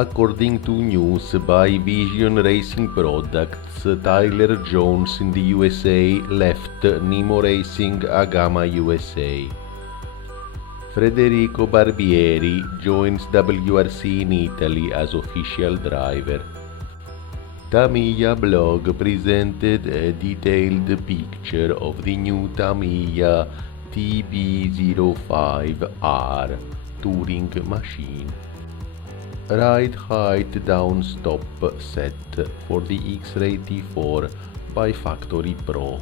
According to news by Vision Racing Products, Tyler Jones in the USA left Nemo Racing Agama USA. Federico Barbieri joins WRC in Italy as official driver. Tamiya blog presented a detailed picture of the new Tamiya TB05R touring machine. Ride height down stop set for the XRAY T4 by Factory Pro.